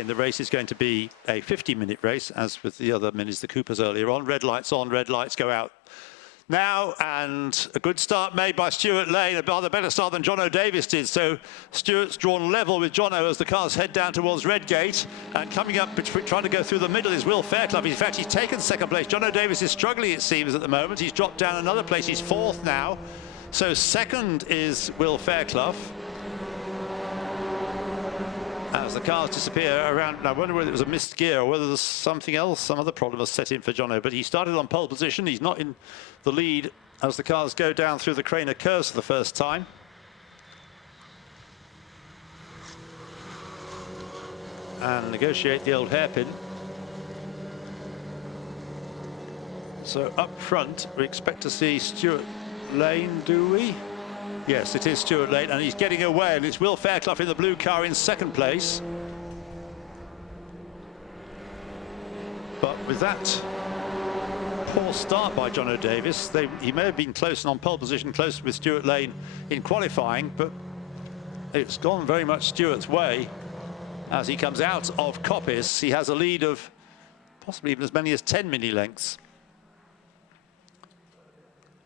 again, the race is going to be a 50-minute race, as with the other minis, the Coopers earlier on. Red lights on, red lights go out now, and a good start made by Stuart Lane, a rather better start than Jono Davis did. So Stuart's drawn level with Jono as the cars head down towards Redgate, and coming up, trying to go through the middle is Will Fairclough. In fact, he's taken second place. Jono Davis is struggling, it seems, at the moment. He's dropped down another place. He's fourth now. So second is Will Fairclough. As the cars disappear around, I wonder whether it was a missed gear or whether there's something else, some other problem has set in for Jono. But he started on pole position. He's not in the lead as the cars go down through the Craner curves for the first time. And negotiate the old hairpin. So up front, we expect to see Stuart Lane, do we? Yes, it is Stuart Lane, and he's getting away, and it's Will Fairclough in the blue car in second place. But with that poor start by Jono Davis, he may have been close and on pole position, close with Stuart Lane in qualifying, but it's gone very much Stuart's way as he comes out of Coppice. He has a lead of possibly even as many as 10 mini lengths.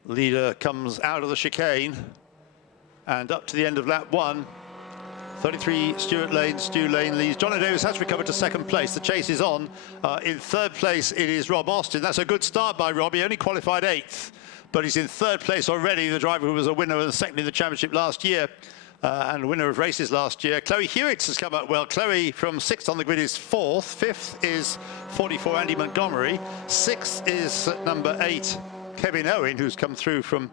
Leader comes out of the chicane and up to the end of lap 1. 33 Stuart Lane, Stu Lane leads. Jono Davis has recovered to second place. The chase is on. In third place, it is Rob Austin. That's a good start by Rob. He only qualified 8th, but he's in third place already. The driver who was a winner and second in the championship last year and winner of races last year. Chloe Hewitt has come up well. Chloe from 6th on the grid is 4th. 5th is 44 Andy Montgomery. 6th is number 8 Kevin Owen, who's come through from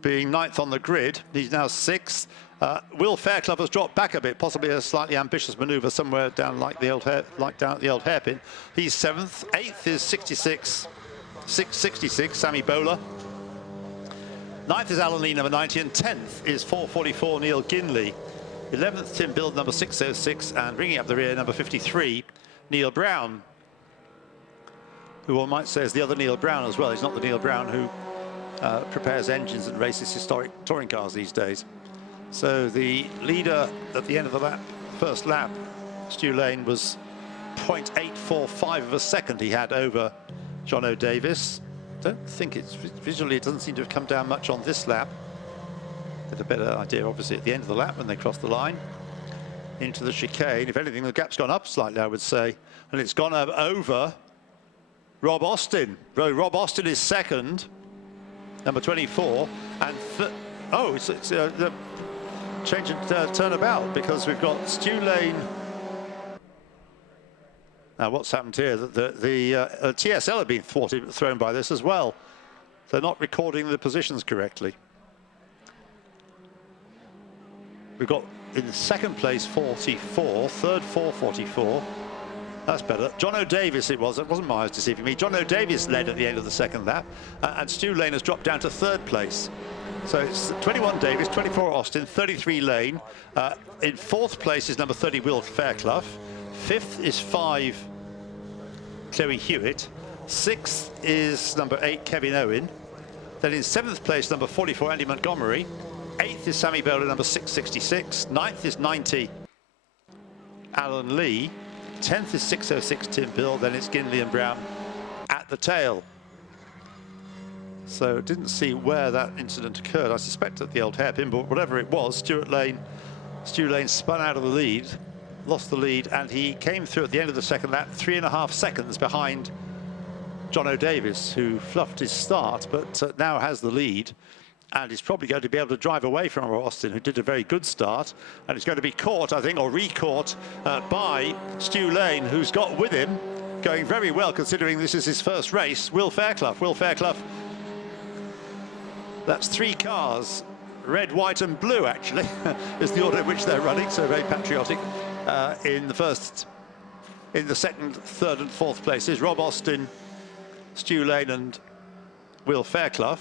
being 9th on the grid. He's now 6th. Will Fairclough has dropped back a bit, possibly a slightly ambitious manoeuvre somewhere down like down at the old hairpin. He's 7th. 8th is 66 Sammy Bowler. 9th is Alan Lee, number 90, and 10th is 444 Neil Ginley. 11th Tim Bild, number 606, and bringing up the rear, number 53 Neil Brown, who one might say is the other Neil Brown as well. He's not the Neil Brown who prepares engines and races historic touring cars these days. So the leader at the end of the lap, first lap, Stu Lane, was 0.845 of a second he had over Jono Davis. Don't think it's visually, it doesn't seem to have come down much on this lap. Get a better idea obviously at the end of the lap when they cross the line into the chicane. If anything, the gap's gone up slightly, I would say, and it's gone over Rob Austin. Rob Austin is second, number 24, and it's the change and turn about, because we've got Stu Lane. Now what's happened here, the TSL have been thrown by this as well. They're not recording the positions correctly. We've got in second place 44, third 444. That's better. Jono Davis it wasn't Myers deceiving me. Jono Davis led at the end of the second lap, and Stu Lane has dropped down to third place. So it's 21 Davis, 24 Austin, 33 Lane. In fourth place is number 30 Will Fairclough. 5th is 5 Chloe Hewitt. 6th is number 8 Kevin Owen. Then in 7th place, number 44 Andy Montgomery. 8th is Sammy Bowler, number 666. 9th is 90 Alan Lee. 10th is 606 Tim Bill. Then it's Ginley and Brown at the tail. So didn't see where that incident occurred. I suspect at the old hairpin, but whatever it was, Stu Lane spun out of the lead, lost the lead, and he came through at the end of the second lap, 3.5 seconds behind Jono Davis, who fluffed his start, but now has the lead, and is probably going to be able to drive away from Austin, who did a very good start, and it's going to be caught, I think, or re-caught by Stu Lane, who's got with him, going very well, considering this is his first race, Will Fairclough. Will Fairclough, that's 3 cars, red, white and blue actually, is the order in which they're running, so very patriotic. In the second, third and fourth places, Rob Austin, Stu Lane and Will Fairclough.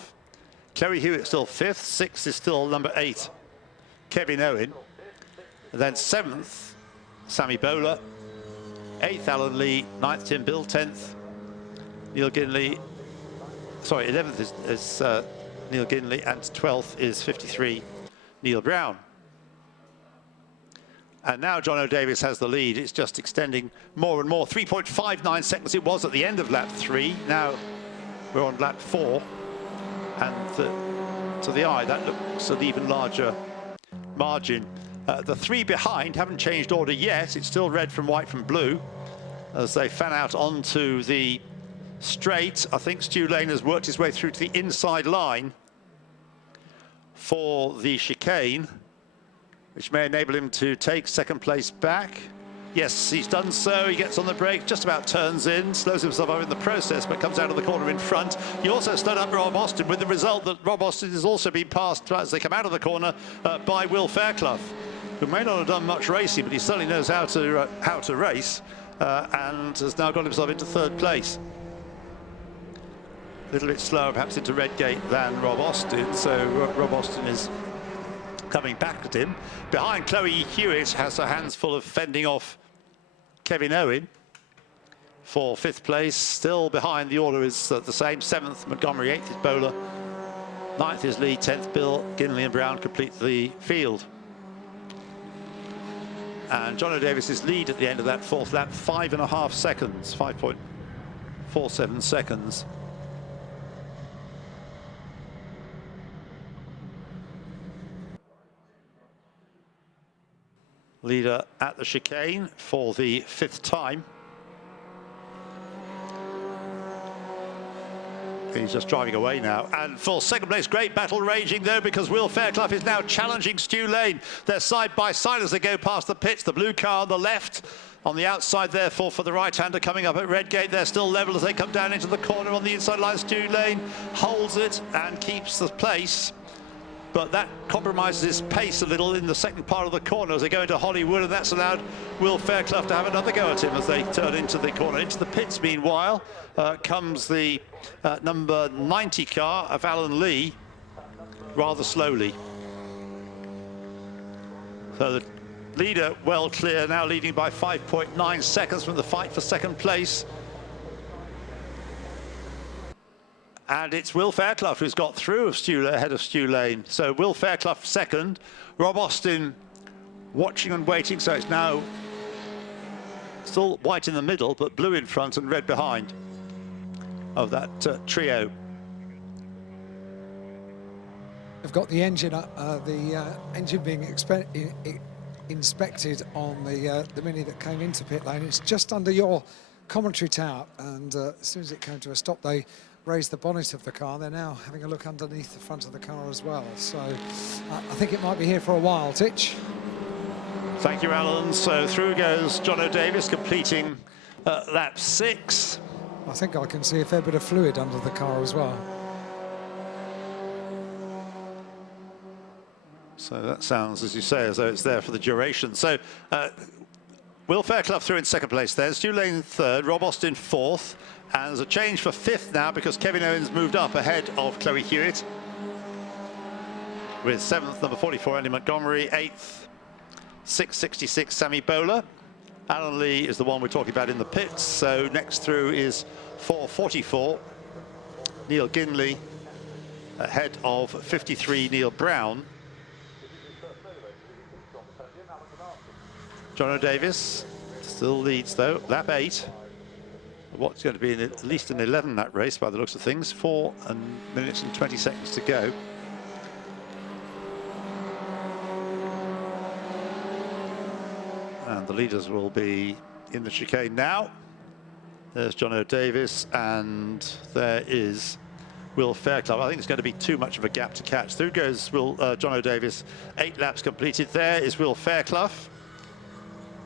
Chloe Hewitt still 5th, 6th is still number 8, Kevin Owen. And then 7th, Sammy Bowler. 8th, Alan Lee. 9th, Tim Bill. 10th, Neil Ginley. Sorry, 11th is Neil Ginley, and 12th is 53 Neil Brown. And now John O'Davis has the lead. It's just extending more and more. 3.59 seconds it was at the end of lap 3. Now we're on lap 4. And to the eye, that looks an even larger margin. The 3 behind haven't changed order yet. It's still red from white from blue as they fan out onto the straight. I think Stu Lane has worked his way through to the inside line for the chicane, which may enable him to take second place back. Yes, he's done so. He gets on the brake, just about turns in, slows himself up in the process, but comes out of the corner in front. He also stood up Rob Austin, with the result that Rob Austin has also been passed as they come out of the corner by Will Fairclough, who may not have done much racing, but he certainly knows how to race, and has now got himself into third place. A little bit slower perhaps into Redgate than Rob Austin, so Rob Austin is coming back at him. Behind, Chloe Hewitt has her hands full of fending off Kevin Owen for 5th place. Still behind, the order is the same. 7th Montgomery, 8th is Bowler, 9th is Lee, 10th Bill, Ginley and Brown complete the field. And John O'Davis's lead at the end of that 4th lap, 5.5 seconds, 5.47 seconds. Leader at the chicane for the 5th time. He's just driving away now. And for second place, great battle raging though, because Will Fairclough is now challenging Stu Lane. They're side by side as they go past the pits. The blue car on the left, on the outside therefore for the right-hander coming up at Redgate. They're still level as they come down into the corner on the inside line. Stu Lane holds it and keeps the place, but that compromises his pace a little in the second part of the corner as they go into Hollywood, and that's allowed Will Fairclough to have another go at him as they turn into the corner. Into the pits, meanwhile, comes the number 90 car of Alan Lee, rather slowly. So the leader well clear, now leading by 5.9 seconds from the fight for second place. And it's Will Fairclough who's got through ahead of Stu Lane. So Will Fairclough second, Rob Austin watching and waiting. So it's now still white in the middle, but blue in front and red behind of that trio. They've got the engine engine being inspected on the Mini that came into pit lane. It's just under your commentary tower, and as soon as it came to a stop, they raised the bonnet of the car. They're now having a look underneath the front of the car as well. So I think it might be here for a while, Titch. Thank you, Alan. So through goes John O'Davis, completing lap 6. I think I can see a fair bit of fluid under the car as well. So that sounds, as you say, as though it's there for the duration. So Will Fairclough through in second place there, Stu Lane third, Rob Austin 4th, and there's a change for 5th now because Kevin Owens moved up ahead of Chloe Hewitt, with 7th, number 44, Andy Montgomery, 8th, 666, Sammy Bowler. Alan Lee is the one we're talking about in the pits, so next through is 444, Neil Ginley, ahead of 53, Neil Brown. John O'Davis still leads though, lap 8. What's going to be at least an 11 that race by the looks of things. 4 minutes and 20 seconds to go. And the leaders will be in the chicane now. There's John O'Davis and there is Will Fairclough. I think it's going to be too much of a gap to catch. Through goes John O'Davis. 8 laps completed. There is Will Fairclough.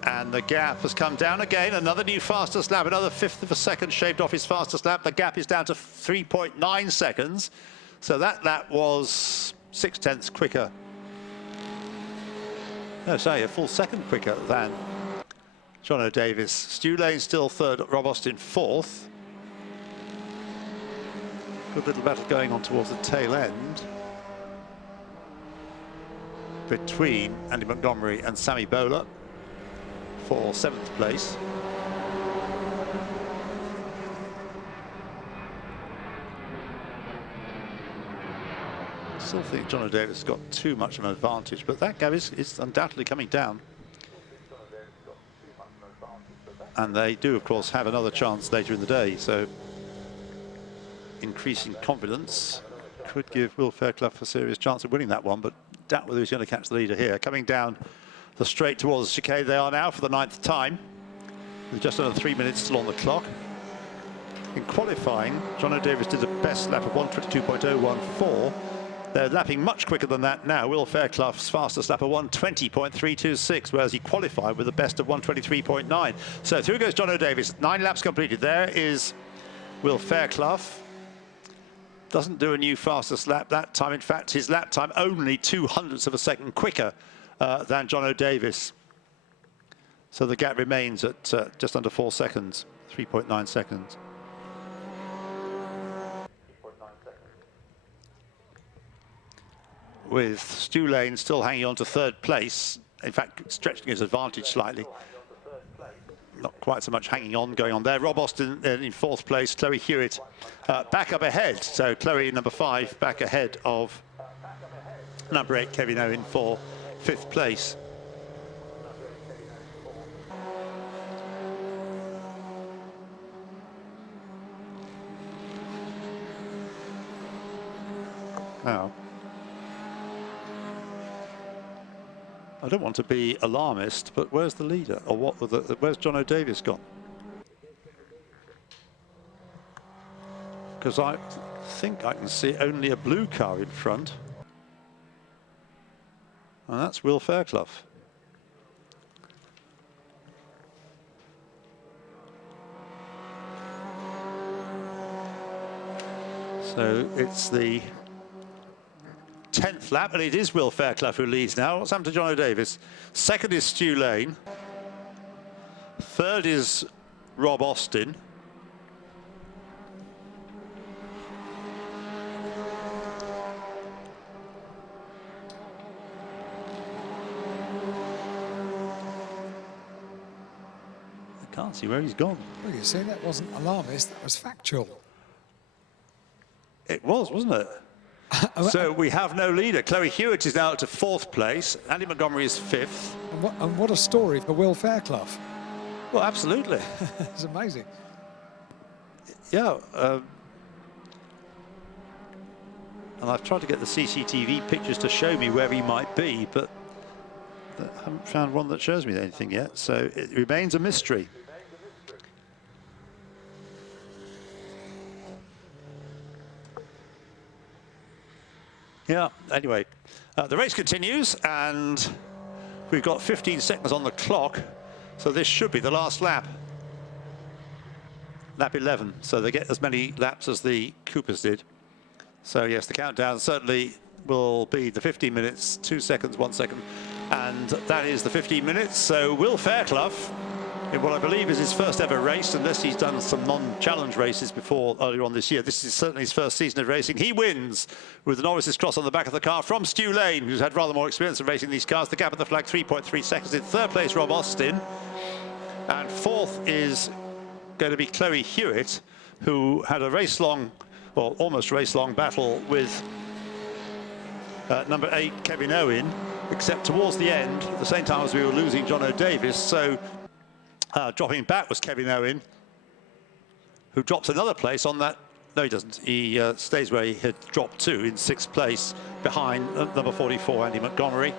And the gap has come down again. Another new fastest lap, another 1/5 of a second shaved off his fastest lap. The gap is down to 3.9 seconds. So that lap was 0.6 quicker. No, sorry, a full second quicker than John O'Davis. Stu Lane still third, Rob Austin 4th. Good little battle going on towards the tail end between Andy Montgomery and Sammy Bowler for 7th place. Still think John O'Davis has got too much of an advantage, but that gap is undoubtedly coming down. And they do, of course, have another chance later in the day. So increasing confidence could give Will Fairclough a serious chance of winning that one, but doubt whether he's going to catch the leader here. Coming down the straight towards the chicane they are now for the 9th time, with just under 3 minutes still on the clock. In qualifying, John O'Davis did the best lap of 1:22.014. They're lapping much quicker than that now. Will Fairclough's fastest lap of 1:20.326, whereas he qualified with the best of 1:23.9. So through goes John O'Davis. 9 laps completed. There is Will Fairclough. Doesn't do a new fastest lap that time. In fact, his lap time only 0.02 of a second quicker than John O'Davis. So the gap remains at just under 4 seconds, 3.9 seconds. With Stu Lane still hanging on to 3rd place, in fact stretching his advantage slightly. Not quite so much hanging on going on there. Rob Austin in 4th place, Chloe Hewitt back up ahead. So Chloe, number 5, back ahead of number 8, Kevin Owen, for 5th place. Now, I don't want to be alarmist, but where's the leader? Or where's John O'Davis gone? Because I think I can see only a blue car in front. And that's Will Fairclough. So it's the 10th lap, and it is Will Fairclough who leads now. What's happened to John O'Davis? 2nd is Stu Lane. 3rd is Rob Austin. I can't see where he's gone. Well, you see, that wasn't alarmist, that was factual. It was, wasn't it? So we have no leader. Chloe Hewitt is now up to 4th place. Andy Montgomery is 5th. And what a story for Will Fairclough. Well, absolutely. It's amazing. Yeah. And I've tried to get the CCTV pictures to show me where he might be, but I haven't found one that shows me anything yet. So it remains a mystery. Yeah, anyway, the race continues, and we've got 15 seconds on the clock, so this should be the last lap. Lap 11, so they get as many laps as the Coopers did. So yes, the countdown certainly will be the 15 minutes, 2 seconds, 1 second, and that is the 15 minutes. So Will Fairclough, in what I believe is his first ever race, unless he's done some non-challenge races before earlier on this year. This is certainly his first season of racing. He wins with the novices cross on the back of the car from Stu Lane, who's had rather more experience of racing these cars. The gap at the flag, 3.3 seconds. In 3rd place, Rob Austin. And 4th is going to be Chloe Hewitt, who had a race-long, well, almost race-long battle with number 8, Kevin Owen, except towards the end, at the same time as we were losing John O'Davis. So dropping back was Kevin Owen, who drops another place on that. No, he doesn't. He stays where he had dropped to in 6th place behind number 44, Andy Montgomery.